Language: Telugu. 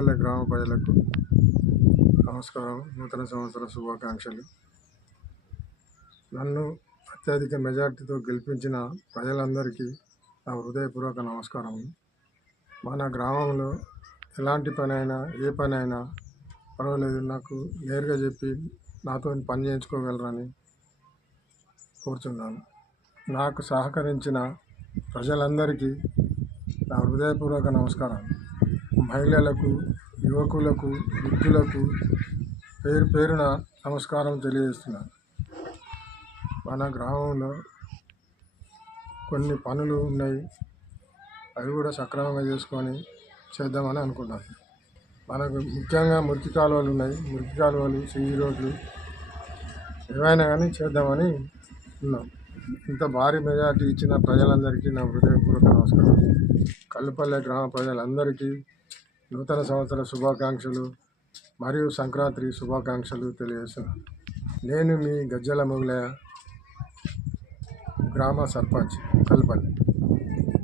గ్రామ ప్రజలకు నమస్కారం. నూతన సంవత్సర శుభాకాంక్షలు. నన్ను అత్యధిక మెజార్టీతో గెలిపించిన ప్రజలందరికీ నా హృదయపూర్వక నమస్కారం. మన గ్రామంలో ఎలాంటి పని అయినా ఏ పని అయినా పర్వాలేదు. నాకు నేరుగా చెప్పి నాతో పని చేయించుకోగలరని కోరుచున్నాను. నాకు సహకరించిన ప్రజలందరికీ నా హృదయపూర్వక నమస్కారం. మహిళలకు యువకులకు వృద్ధులకు పేరు పేరున నమస్కారం తెలియజేస్తున్నాను మన గ్రామంలో కొన్ని పనులు ఉన్నాయి. అవి కూడా సక్రమంగా చేసుకొని చేద్దామని అనుకున్నాను మనకు ముఖ్యంగా మురికి కాలువలు ఉన్నాయి. మురికి కాలువలు సీసీ రోడ్లు ఏవైనా కానీ చేద్దామని ఉన్నాం. ఇంత భారీ మెజార్టీ ఇచ్చిన ప్రజలందరికీ నా హృదయపూర్వక నమస్కారం. కల్లుపల్లె గ్రామ ప్రజలందరికీ నూతన సంవత్సర శుభాకాంక్షలు మరియు సంక్రాంతి శుభాకాంక్షలు తెలియజేస్తున్నాను. నేను మీ గజ్జల మొగలయ్య గ్రామ సర్పంచ్ కల్పల్లి